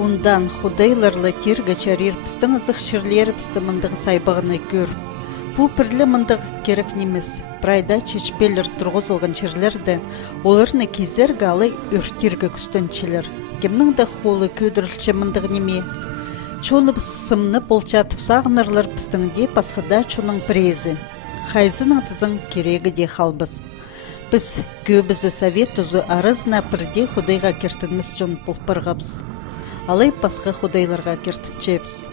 Ондан худайларлы тирге чарир пістің ызық шырлері пісті мындығы сайбығыны көр. Бұ пірлі мындығы керек немес. Прайда чечпелер тұрғызылған черлерді, оларыны кездер галы өртірге күстенчелер. Кемнің да қолы көдірілші мындығы неме. Чоны сымны болчатып сағынарлар пістіңде пасқыда чоның презі. Хайзының тізің керегі де халбыз. Біз көбізі совет ұзы арызына бірде худайға кертінміз жон болпырғабыз. Алай пасқа худайларға кертітчебіз.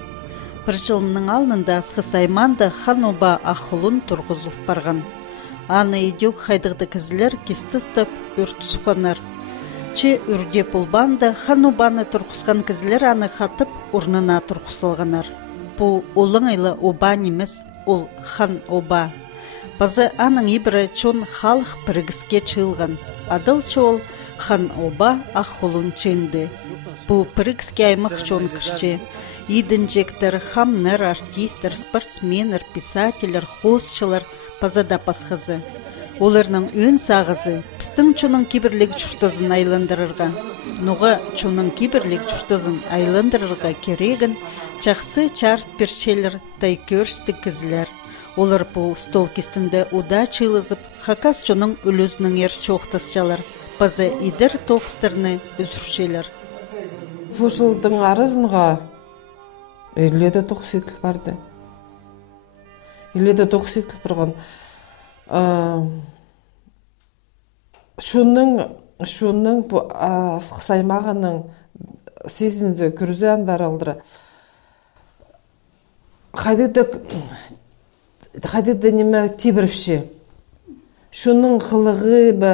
Бір жылының алнында асқы сайманды хан оба ақылын тұрғызылып барған. Аны едеук хайдықты кізілер кестістіп өрт сұқанар. Че үрде пұлбанды хан обаны тұрғызған кізілер аны қатып орнына тұрғызылғанар. Бұл олың айлы оба немес, ол хан оба. Базы аның ибірі чон халық бірігіске чылған. Адыл чол хан оба ақылын ченді. Бұл бірігіске аймақ чон кірші. Идінжектер, хамнер, артистер, спортсменер, писателер, хостчылар пазада пасхызы. Оларның өн сағызы пістің чоның кибірлік чүштізін айландырырға. Нұға чоның кибірлік чүштізін айландырырға керегін чақсы чарт перчелер тай көрсті кізілер. Олар бұл стол кестінде уда чылызып, хакас чоның үлізінің ер чоқтасчалар. Пазы идір тоқстырны үзіршелер. Бұл жылдың арызынға Үйледі тоқыс етіл барды. Үйледі тоқыс етіл бірған. Шонның асқы саймағының сезінізі күрізі андар алдыры. Қайдеді неме тибіріпші. Шонның қылығы бі,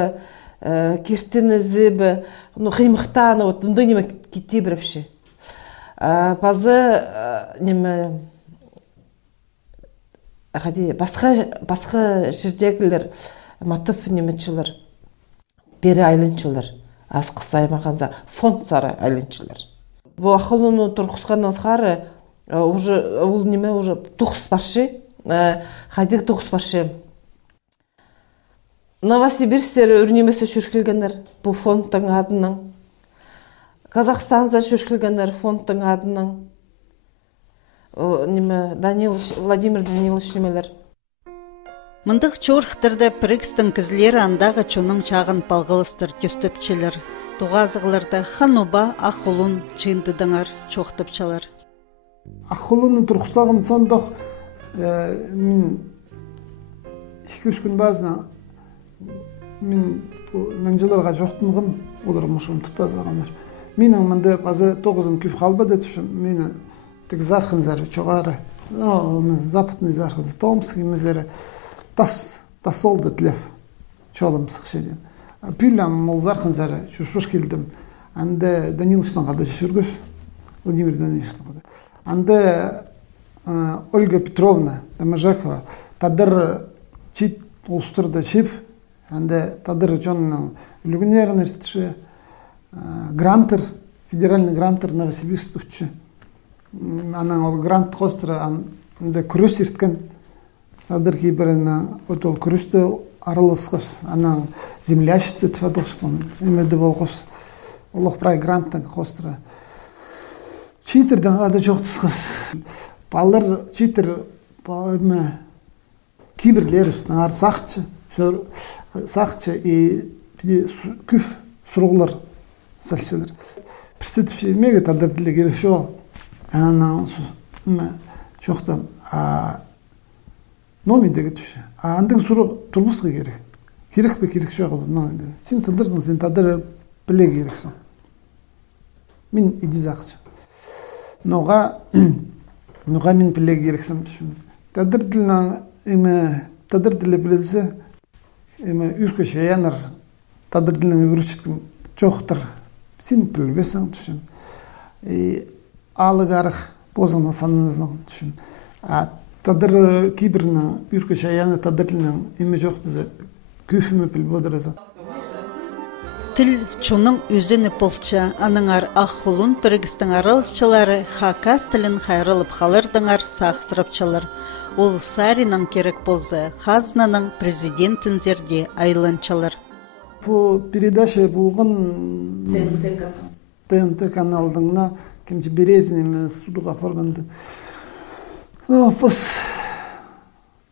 кертінізі бі, қимықтаны, отынды неме тибіріпші. Пазы неме басқа жердегілер матып неметшілер, бері айлыншылар, асқы саймағанза фонд сары айлыншылар. Бұл ақылыны тұрқысқаннан сқары, ол неме уже тұқыс баршы, қайдек тұқыс баршы. Новосибирстер үрнемесі шүркілгендер бұл фондтың адының. Казахстанза шүркілгендер фондтың адының. Владимир Данилович немелер. Мындық чорықтырды пірікстің кізлері андағы чоның чағын палғылыстыр төстөпчелер. Туғазығыларда хан оба ақылын чындыдыңар чоқтыпчалар. Ақылының тұрқысағын сондық мен 2-3 күн базына мен жыларға жоқтынғым олар мұшығын тұттазағанар. Менің мінді базы 9-ын күф қалба дедішім, мені тек зарқын зәрі чоғары. Западный зарқын зәрі, Томский мезері тас олды тілев, чолым сықшеден. Пүйлем ол зарқын зәрі шүшпіш келдім. Анды Даниловичтан қалды жүргіз, Владимир Даниловичтан қалды. Анды Ольга Петровна Дамажакова тадыр чит олыстырды чип, анды тадыр жонның үлігінерін ерістіші, грантер, федеральный грантер Новосибирск тұтшы. Анан ол грант қостыры, анда күріс ерткен. Тадыр кейбіріні өті ол күрісті арылысқыз. Анан земляшісті тфадылшын. Емеді бол қос. Олық прай гранттың қостыры. Читерден ады жоқтысқыз. Балыр читер кейбірлер сақчы и күф сұрғылар салшылар. Присетіпші мега тадырдылы керек шоғал. Анан жоқтам номидегі түші. Андың сұры тұрбысқы керек. Керек бе керек шоғал. Сен тадырсың, сен тадыр біле керексің. Мен иди зақчы. Ноға мен біле керексің. Тадырдылы білесі үркі шаяныр. Тадырдылың үрішіткін жоқтыр. Сен білбесің түшін. Алы қарық бозыңна саныңыздың түшін. Тадыр кейбіріні үркі шаяны тадырдылың еме жоқтызы көфімі біл бодырызы. Тіл чоның өзіні болча, аныңар ақылын бірігістің аралысчылары хакас тілін хайрылып қалырдыңар сақсырапчалар. Ол Саринан керек болса, Хазнаның президентін зерде айланчалар. Бұл передача болған ТНТ каналдыңна кемче березин суруга апарганды. Пос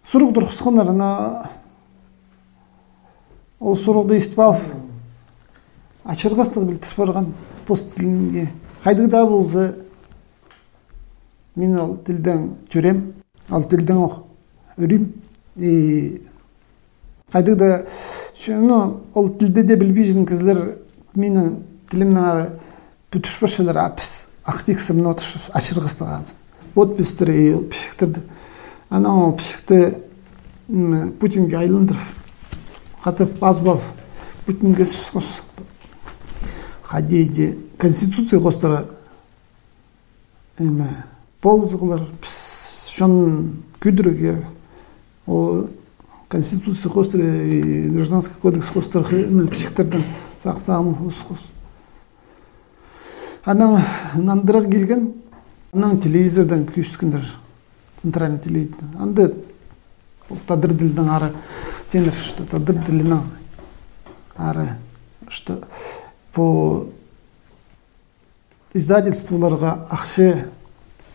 сурук тургускандар ол суругду эстип алып ачыргастыгы билтирип барган пост тилинге кайдыгда болсо мен ал тилден жүрем, ал тилден өрүм. Кайдыгда ол тилде де билбей жүргөн кыздар менин тилимден ары бүтүш башалар апис актиксим нотуш ачыргастыгансын. Вот бистер пишиктерди. Анан ол пишикти Путинге айландырып катып азбал Путинге сускус хадейди конституция костора ползыгылар шон күдрүгө ол конституция костора гражданский кодекс костора пишиктерден саксагым сускус. Анан нандырак келген анан телевизордан күчкөндөр центральный телевизор. Анда тадыр дилден ары тенер что тадыр дилинен ары что по издательстволорго акча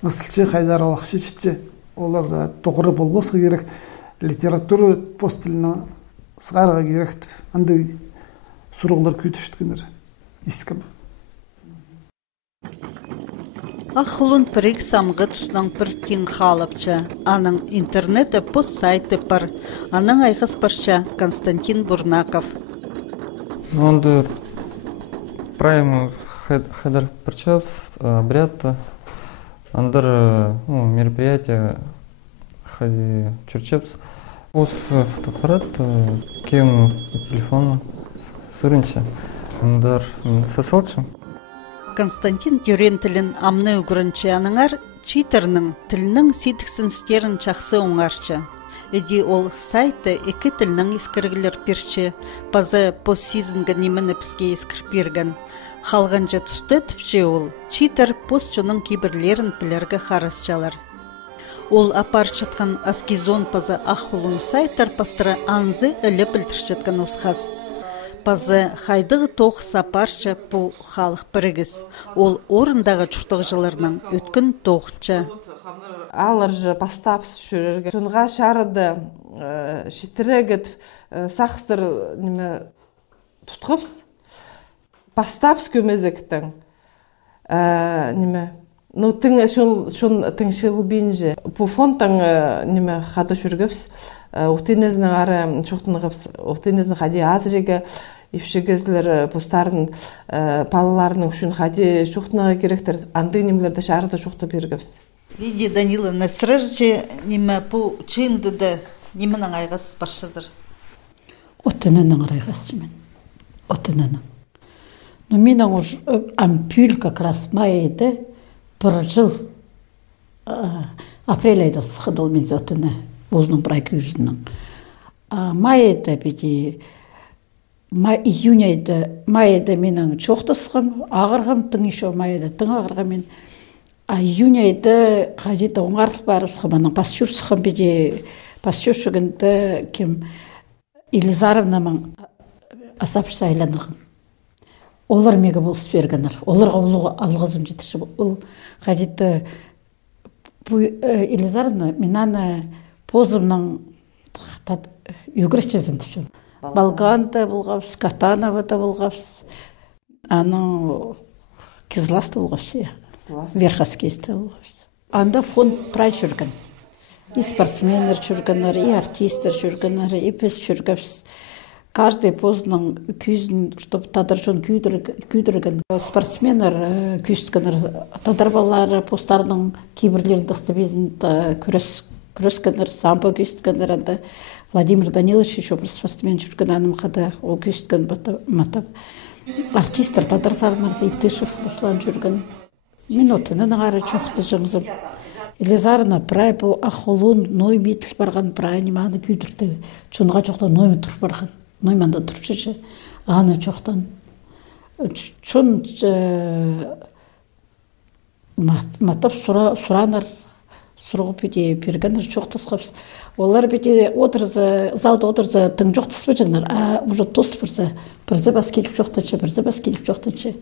ысылчы кайдар акча иччи олар тогуру болбосо керек литература пост тилине сыгарга керек андай суроолор күтүшткөндөр искем. Ахулун прыг самғы тұсынан бір тен қалапча. Аның интернеті пост сайты бар. Аның айғыз барча Константин Бурнаков. Онды правим хайдар парчавс, обряд, андыр мероприятие хади чурчепс. Ос фотоаппарат, кем телефон сырынча. Андыр сасалча. Константин Дюрен тілін амны үгірінчі аныңар читернің тілінің ситіксін стерін чақсы оңарчы. Эди ол сайты екі тілінің искіргілер перчі, базы пост-сизінгі немін өпске искір берген. Халғанжа тұсты түпче ол, читер пост-чоның кейбірлерін білергі харасчалар. Ол апар чатқан аскизон пазы ахулун сайтар пастыры анзы өлі білтіршеткен осхаз. Пазы хайдығы тоқ сапарча бұл халық бірігіз. Ол орындағы чұртық жыларынан өткін тоқча. Алар же постапс жүрерге. Сонға шарыды шетірегіт сақыстыр тұтқыпс. Постапс көмезіктің. Ну, шон тыңшыл бейінже. Бұл фонтың қады жүргіпс. Уқтенезінің ары шоқтынығыпс. Уқтенезінің қади азыреге епшігізлер постарын палаларының үшін қади шоқтыныға керектер. Андай немелерді шарыда шоқты бергіпс. Лидия Даниловна, сразу неме бұл чынды да неменің айғас баршазыр? Отынының айғасы мен. Отынының. Но менің уж ампюль как раз майды бір жыл апрель айда сықыдыл мен отыны. Өзінің бір айкі жүзінің. Май айда беде, июнь айда, май айда менің чоқты сықым, ағырғым тың ешо май айда, тың ағырға мен. Июнь айда қадеті оңарып барып сықым, аның пасчур сықым беде, пасчур шүгінді кем Елизаровна маң асапшы айланырғым. Олар меге болыс бергенер, оларға олуға алғызым жетіші. Ол қадеті Елизаровна менаны позымның үгіріш жезім түшін. Балғанда болғапс, Катанова да болғапс, аның Кизласты болғапс, Верхоскесті болғапс. Анда фонд прай жүрген. И спортсменер жүргенер, и артистер жүргенер, и пес жүргапс. Каждый позның күйізін, чтоб тадыржон күйдірген спортсменер күйісткенер, тадырбалары постарының кейбірлерін дастабезін күрескенер, самбо күйісткенер, анда Владимир Данилович еще бір спортсмен жүрген аным қада, ол күйісткен матап. Артистер тадырсарынар Зейтышев Руслан жүрген. Мен отының ары чоқты жыңзым. Елизарына прай бұл ақылын ной бетіл барған прай неманы күйдірді. Чонға жоқта ноймы тұр барған. Нойманда тұрчышы, аны жоқтан. Чон матап сұранар, сұрғып беде бергенер жоқтысқапс. Олар беде залда отырза тың жоқтыспы жаңдар. Уже тос бірзі бас келіп жоқтаншы, бірзі бас келіп жоқтаншы.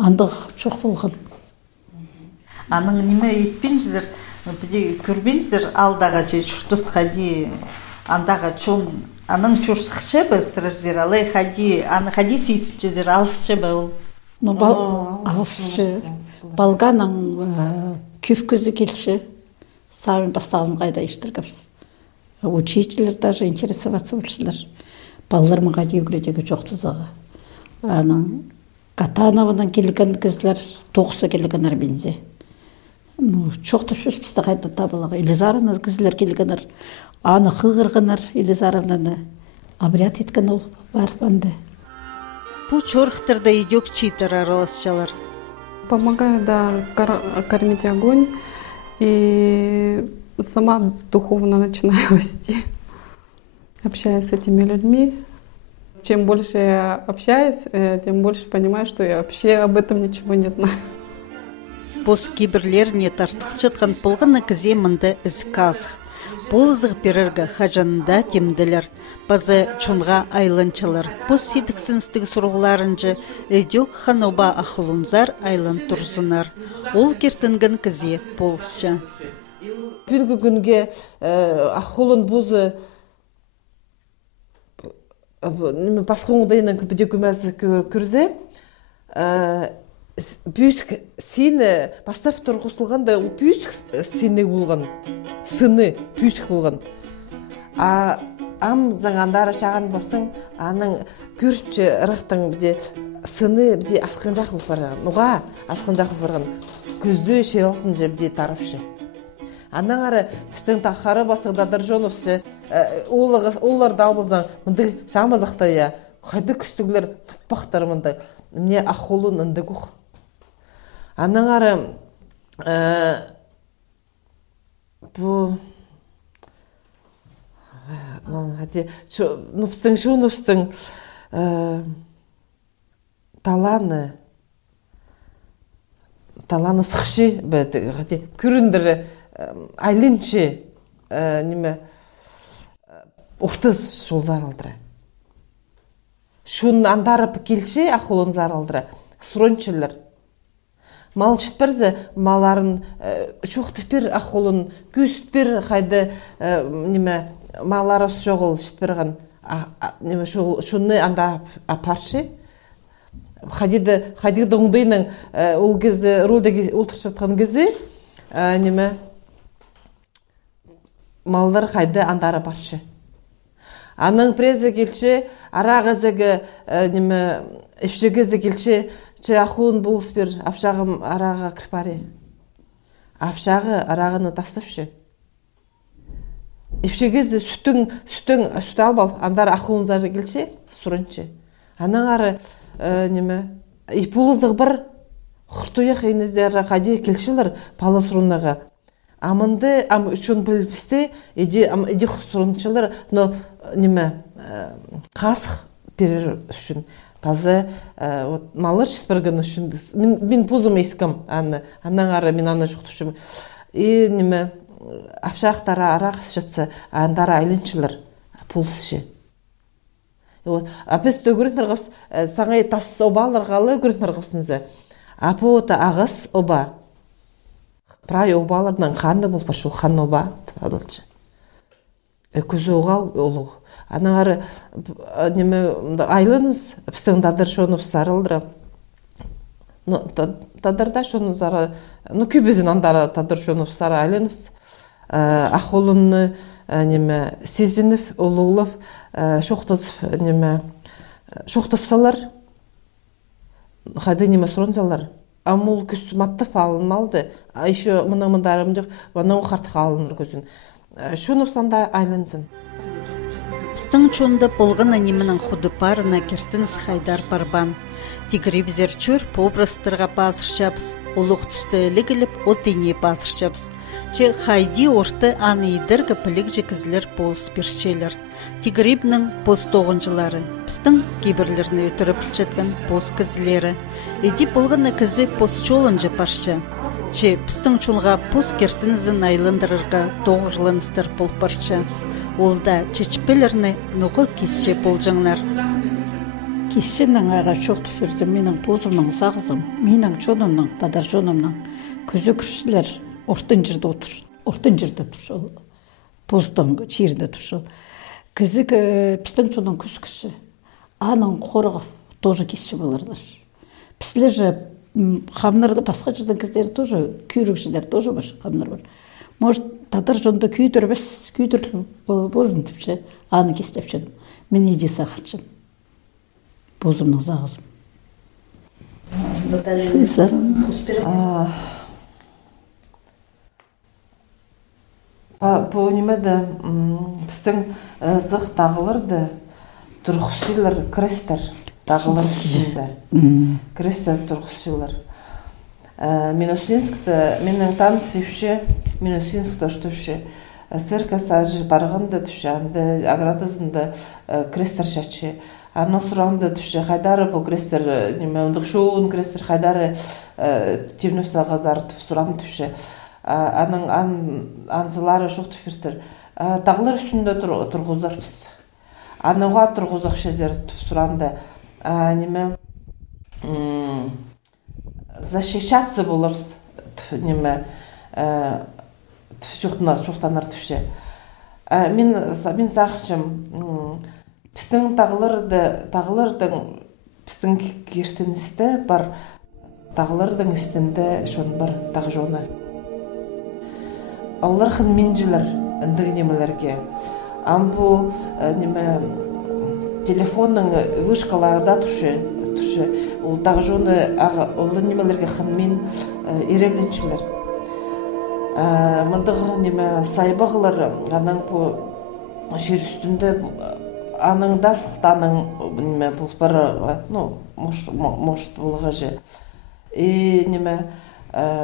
Андық жоқ болған. Аның неме етпенсіздер, біде көрбенсіздер алдағы же чұртыс хади, андағы чон, аның чұрсықшы ба сіріздер, алай хади, аны хади сейсітчезер, алысшы ба ол? Ну, алысшы. Балганың көфкізі келші, сами бастағызын қайда ештіргіпсіз. Учителер даже интересоваться болшылар. Балалармын қайда үйгіредегі жоқтызығы. Аның Катановадан келген кізлер, тоқысы келген арбензе. Çoğda şöz bizde qayda табылығы. Елизаровна кізлер келгенер, аны қығырғанар, Елизаровнаны обряд еткен ол бар банды. Бұл чорықтырда идек читер араласчалар. Помогаю, да, кормить огонь, и сама духовно начинаю расти, общаясь с этими людьми. Чем больше я общаюсь, тем больше понимаю, что я вообще об этом ничего не знаю. Бос киберлеріне тартық жатқан болғаны кізе мұнды ізі қазық. Бұл ызық беріргі хажанында темділер, базы чонға айланчылар. Бос сидіксіністігі сұрғыларынжы өдек ханоба ақылунзар айлан тұрзынар. Ол кертінген кізе болысшы. Бүгінгі күнге ақылын бұзы басқың ұдайынан көпіде көмәзі көрзе, бүйсік сені бастап тұрғысылғанда ол бүйсік сені болған, сыны бүйсік болған. Ам заңандары шаған басың, аның көрші ұрақтың біде сыны біде асқын жақылып барған, ұға асқын жақылып барған, көзді шералтын же біде тарапшы. Анан ары біздің таққары басығдадар жоныпшы, олар дабылзаң, мұнды шамазақта я, қайды күстігілер тұтпақтар мұнды, мне ақолын үнді күх. Анан ары бұл нұпстың таланы сықшы көріндірі айлыншы ұртыз шол зарылдыры. Шуын андарып келші ақылын зарылдыры. Сұрончылар. Мал шытпірзі маларын шоқтықпір ақылын көстіпір қайды малары жоғыл шытпірған. Шуынны анда апаршы. Қадиды доңдайның ол кезі рөлдегі отыршатқан кезі малдар қайды андары баршы. Аның презі келші, арағызығы ішшігізі келші, че ақылын болыс бер, апшағым араға кірпаре. Апшағы арағыны тастапшы. Ішшігізі сүт албал, андар ақылын зары келші, сұрыншы. Аның ары ипулызығы бір құртуяқ еніздері қади келшілер палы сұрыннаға. Амынды, үшін білбісті, еде сұрыншылар, но қасық берер үшін. Пазы малыр шыспыргын үшін. Мен пузым ескім, аннан ары мен аны жоқтышым. И апшақтары арақыс жатса, андары айлыншылар пулысшы. Апес төгірін мәрғапс, саңай тас обаларғалы көрін мәрғапсынызы. Апы ота ағыс оба. Прай обалардан қанды бол бар, шул қан оба адылчы. Көзі оғал олығы. Анағары айлыңыз пістіңдадыр шоны сарылдыры. Тадарда шоны зары, көбізін андары тадар шоны сары айлыңыз. Ақолыны сезініп, олығылып, шоқтасалар, қайды сұрынзалар. Амул күс маттып алынмалды. Еще мұндарым жоқ, мұнау қартық алыныр көзін. Шоны санда айлынсын. Стың чонда болған анимының құды парына кертіңіз қайдар барбан. Тигрибзер чөр побрастырға басыршапс, олық түсті әлігіліп, отыне басыршапс. Че хайди орты аны едіргі пілік жекізлер болыс бершелер. Тигрибнің поз тоғынжылары, пістің кейбірлеріне өтіріп жеткен поз кізлері. Еди болғаны кізі поз чолынжы паршы. Че пістің чолға поз кертіңізін айлындырырға тоғырланыстыр бол паршы. Олда чечпелеріне нұғы кесше болжаңлар. Кисшеннің аға шоқты ферзі менің бозымның сағызым, менің чонымның, тадар жонымның көзі күршілер ортын жерде отыр. Ортын жерде тұр жол. Боздың жерде тұр жол. Күзі пістің чонын күз кіші. Аның қорығы тоже кисші болырдар. Післер же қамнарды басқа жерден кездері тоже, күйрікшілер тоже бар, қамнар бар. Может, тадар жонда күйдір біз, күйдір болзын тіпші, аны кестепшін. Мен еде сақырчын. Бозымның зағызым. По немеде біздің зық тағылырды тұрғысшылар крестер тағылыр ішінде. Крестер тұрғысшылар. Минусинскті, менің таныс епше, Минусинскті ұштыпше, церковь сажы барғынды түші, анды аградызынды крестер шачы. Аны сұранды түші, қайдары бұл крестер, ұндықшуын крестер қайдары темніп сағазар сұрамын түші. Аның анзылары шоқты фертір. Тағылыр үстінде тұрғызар біз. Аныңға тұрғызақ шезер сұранды. Защищаться болырыз. Шоқтанар түші. Мен сақычым, біздің тағылырдың біздің кештін істі бар, тағылырдың істінде шон бар тағы жоны. Олар қын менжілер үндігі немелерге. Амбу телефонның вышкаларда түші. Ол тағы жоны олар немелерге қын мен ерелденшілер. Мұндығы сайбағылар аның бұл жер үстінде аның да сықтаның бұл бары, может болыға же.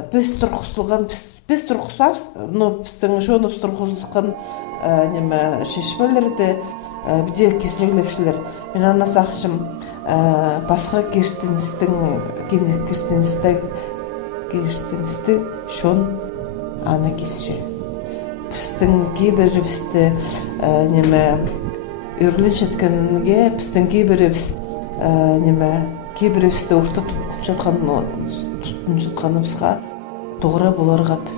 Біз тұрқысылған, біз тұрқысапыз, біздің жоны тұрқысылған шешмелерді біде кесілеглепшілер. Мен ана сақшым басқа керштіністі шон аны кесші. Біздің кейбірі бізді үрлі жеткенге, біздің кейбірі бізді ұрты тұтын жатқаны бізға тоғыра боларғады.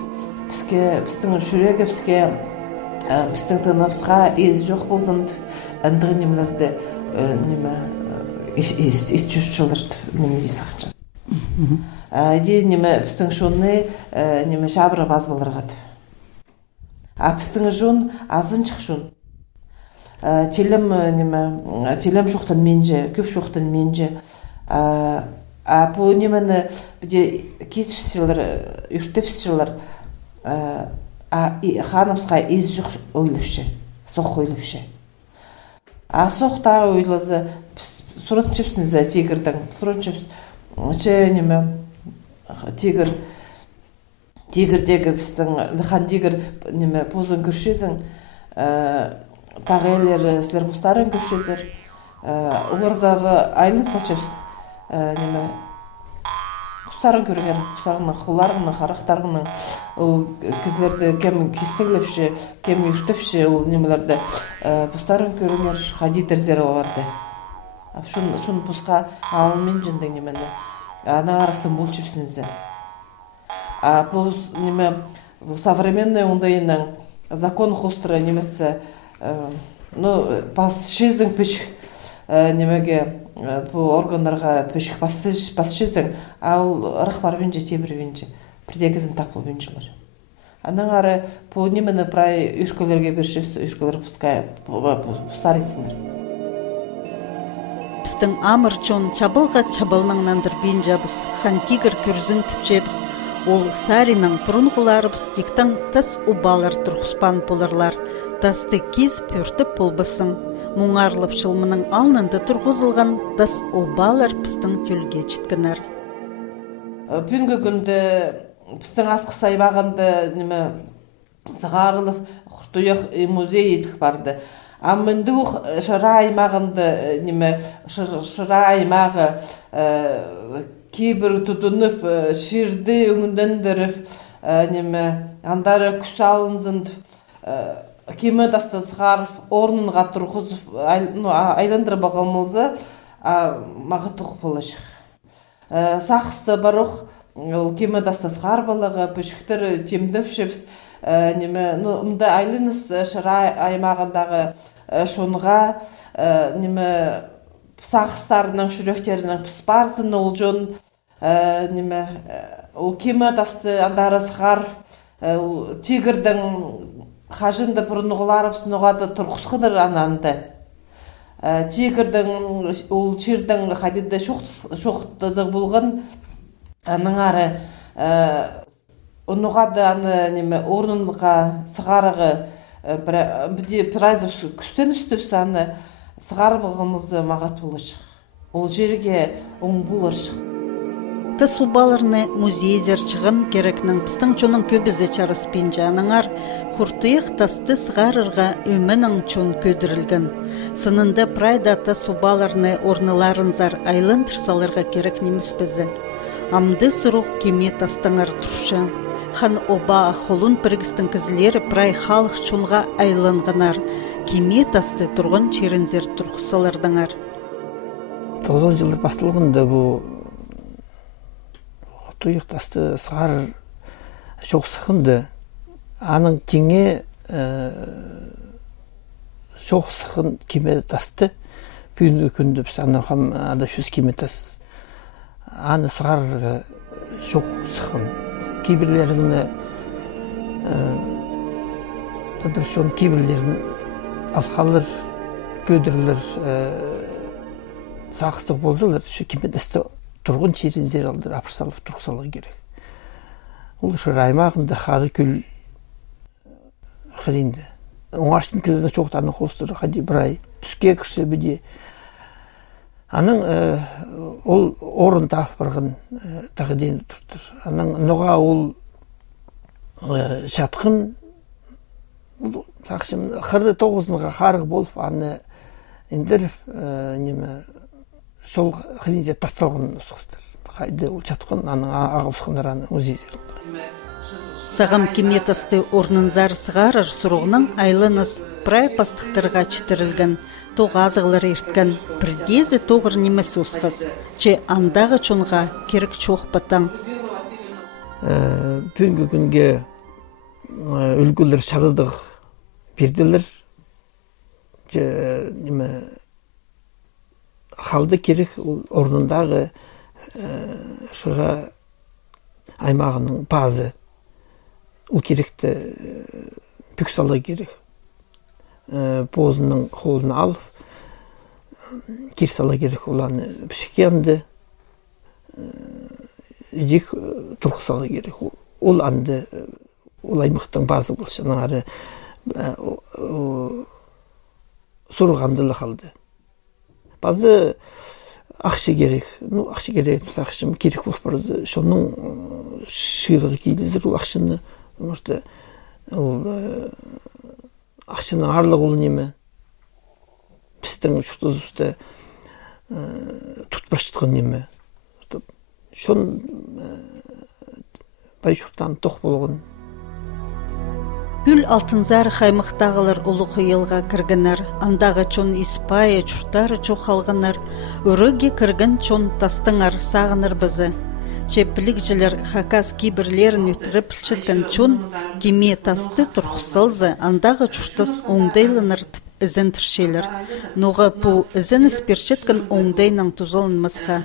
Біздің жүрегі біздің тынапсыға ез жоқ болзынды, әндігі немелерді ет жүз жылырды немеде сақчан. Біздің шоны жабыры баз боларғады. Біздің жон азын шық жон. Телем жоқтан менже, көп жоқтан менже. Бұл немені кез пісілер, үштеп пісілер қанымсыға ез жоқ ойлыпшы, соқ ойлыпшы. Соқта ойлызы, сұратын чепсінізі тегірдің, сұратын чепсін, тегірдегі біздің лыхан тегір позын көршезің, тағайлері сілер бұстарын көршезір, оларзағы айлын салчепс, бұстарын көріңер, бұстарының құларының, қарақтарының, ол кізлерді кем кестігіліпші, кем үштіпші, ол немелерді бұстарын көріңер, қадидер зер оларды. Шын бұсқа алымен жынды немені, ана арасын бұл чепсінізі. Бұл современный ондайының закон хостыры немесі, пас шезің пішік немеге бұл органдарға пішік пас шезің, ал рақпар бенже, тебір бенже, бірдегізін тақпыл бенжелер. Аның ары бұл немені прай үйшкөлерге бершіп, үйшкөлер бұстар етсіңдер. Біздің амыр жон чабылға чабылнаңнандыр бенжабыз, хан тигір күрзін түпчебіз, ол саринің бұрынғыларыбыз диктан тас убалар тұрғыспан болырлар, тасты кез пөртіп болбысың. Мұңарлып шылмының алнында тұрғызылған тас убалар біздің төлге жеткінер. Бүгінгі күнді біздің асқы сайбағында сығарылып, құртуяқ музей етік барды. Амынды шыра аймағында, шыра аймағы кейбір тұтынып, шерді өңіндендіріп, андары күс алынзынды, кемі дасты сығарып, орнынға тұрғызып, айландыры бағалмылзы, мага тух болыш. Сахсты барух ол кеме дастасқар балығы пөшіктер темдіпшіпс неме мында айлыныс шыра аймағындағы шонға неме сахстарының жүректерінің пыспарсын ол жон неме ол кеме дасты андарысқар тигірдің хажынды бұрынғыларып сынуғады тұрқысқыдыр ананды. Тигірдің ол чердің қадеді шоқты болған аңары ұнығады аны неме орнынға сығарығы біде прайзов күстен үстіпсі аны сығары бұғымызы мағат болышық. Ол жерге оң болышық. Субаларны музейзер чығын керекнің пістің чоның көбізі чарыспенжі аныңар құртыйық тасты сығарырға өмінің чон көдірілген. Сынында прайдата субаларны орныларынзар айлын тұрсаларға керек неміз бізі. Амды сұруқ кеме тастыңар тұршы. Хан оба холун біргістің кізілері прай халық чонға айлынғанар. Кеме тасты тұрғын черінзер тұрқысалардыңар. 90 жылдар бастылығында бұл тұйықтасты сығар шоқсықынды аның кеңе шоқсықын кеме тасты бүгінгі күнді біз ана қам адашөз кеме тас аны сығар шоқсықын кейбірлеріні тадыршон кейбірлерін алқалыр көдірлер сақыстық болзалар кеме тасты тұрғын черензер алдыр апырсалып тұрқсалығы керек. Ол шыр аймағында қары күл қыринді. Оңаршын тілді çoğutanı қостыры қади бір ай түске кірші біде. Аның ол орын тағып барған тағыден тұрдыр. Аның ноға ол шатқын қырды тоғызынға қарғы болып, аны ендір неме сол қылынже тартсалған ұсықсыздар. Қайды ол жатқан ағылысқандар аны өзейдер. Сағам кеметасты орнынзар сығарыр сұруғының айлыныз прай пастықтырға чытырылған, тоғазығылар ерткен, бірдезі тоғыр немес ұсқыз, че андағы чонға керік чоқ батаң. Бүгінгі күнге үлгілер шағыдық берділер, неме қалды керек орнындағы шыға аймағының базы ол керекті бүксалы керек. Позының қолын алып, керсалы керек оланы пішкенді, едек тұрқысалы керек. Ол анды, ол аймақтың базы болшы, ары сұрғандылы қалды. Bazı ақшы керек. Ақшы керек, ақшым керек болып барады. Шоның шиырығы кейдіздір ол ақшыны. Может, ол ақшының арлығы ол неме? Пістің ұшты тұтпаштықын неме? Шон байшұрттан тоқ болғын. Үл алтынзар қаймықтағылар ұлы қойылға кіргінар, андағы чон Испая чұртары чоқалғынар, үріге кіргін чон тастыңар сағыныр бізі. Чепілік жылер хакас кейбірлерін өтіріп пілчеткен чон кеме тасты тұрқысылзы, андағы чұртыс оңдайлыныр тіп ізін тіршелер. Ноғы бұл ізін іспірчеткен оңдайнан тұзылын мысқа.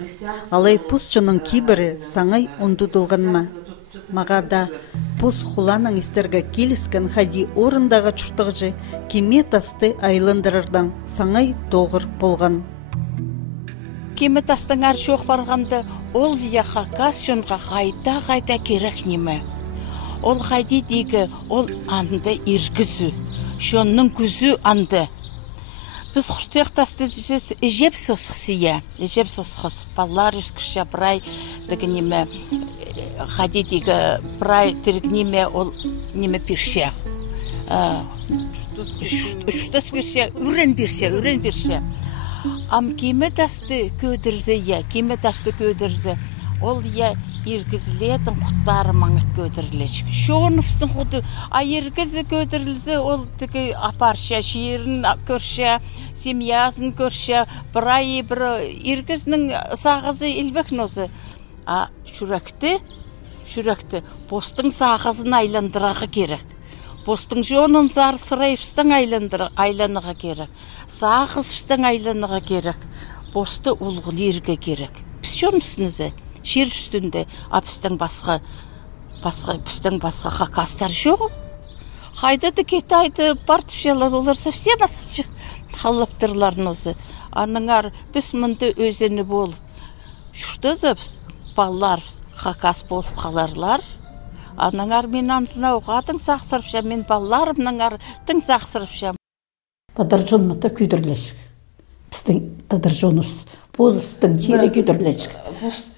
Алай пұс чонын кейбірі саңай ондудылғын ма? Мағада пұс хуланың істерге келіскен хади орындағы чұртығжы кеме тасты айлындырырдан саңай тоғыр болған. Кеме тастың әр шоқ барғанды ол дия хакас шонға қайта керек неме. Ол қайди дейгі ол анды иргізу, шонның күзі анды. Біз құртық тасты жеп сосқысия, жеп сосқыс. Балар үскіше бірай дегі неме қайди дейгі бірай тіргнеме ол неме перше. Үштіс перше, үрен перше. Ам кеме тасты көдірзе, кеме тасты көдірзе, ол я иргізілетін құттары маңыт көтірілешік. Шоныфстың құты, иргізі көтірілсе, ол түкі апарша, шиырын көрші, семьясын көрші, бір айы бір иргізінің сағызы илбек нөзі. Шүректі постың сағызын айландырағы керек. Постың жонын зар сырайыпстың айланыға керек. Сағызпстың айланыға керек. Посты ұлғын ерге керек. Біз жонымсынызы? Шер үстінде, пістің басқа қақастар жоқ. Қайдады кеті айды бартып жалады, олар совсем асықшы қалаптырларын өзі. Аныңар, біз мұнды өзіні бол. Шүртізі біз, балларбыз, қақас болып қаларлар. Аныңар, мен анзына оғадың сақсырыпша, мен балларымныңар тың сақсырыпша. Тадаржон мұты күйдірлешік. Біздің тадаржонымыз, бозыпстың жері күйдірлешік.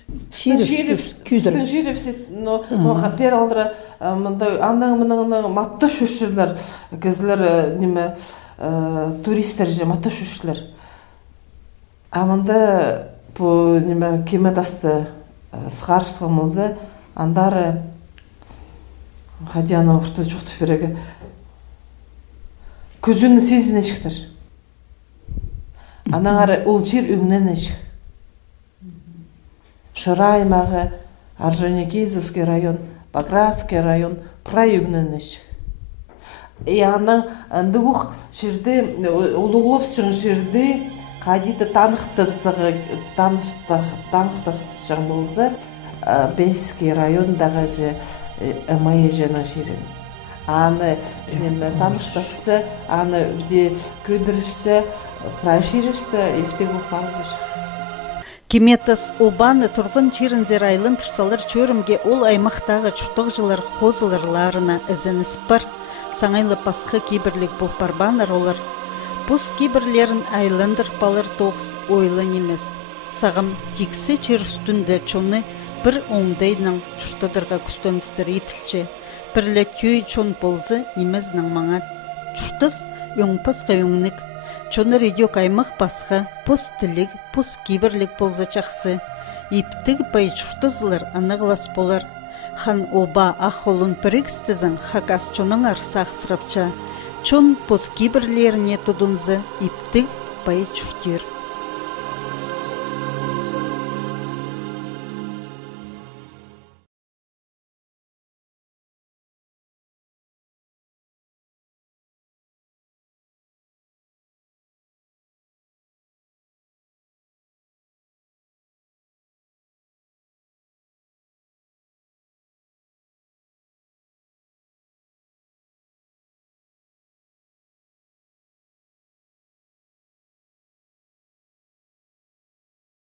Біздің жері ноға пер алдыра анның матты шүшілер кізілер неме туристер же матты шүшілер. Амында бұл неме кеметасты сығарып мұзы андары қадияна ұшты жоқты берегі көзіні сезіне шықтыр. Анаңары ол жер үңнен әшік. Шыра аймағы, Орджоникидзевский район, Багратский район, прайүгнен әшік. Анның үндігіқ жерде, Улуғловсың жерде қадиді танықтапсың болса, Бейский райондағы же Майя жена жерін. Аны танықтапсы, аны үде көдіріпсі, прайширіпсі, еліктегі болып барымды шық. Кеметас обаны тұрғын черінзер айлын тұрсалар чөрімге ол аймақтағы чұртық жылар қозылырларына ізініс бар. Саңайлы пасқы кейбірлік бұл барбанар олар. Бұс кейбірлерін айлындыр балыр тоғыз ойлы немес. Сағым тексі чер үстінде чоны бір оңдайның чұртадырға күстөністір етілче. Бірлі көй чон болзы немезнің маңат. Чұртыз өңпасқа өңнік. Чоны редиок аймақ басқа, пос тілік, пос кейбірлік болзы чақсы. Иптіг бай чұртызылар анығылас болар. Хан оба ақолын бірікстізін хакас чоныңар сақсырапча. Чон пос кейбірлеріне тұдымзы иптіг бай чұртер.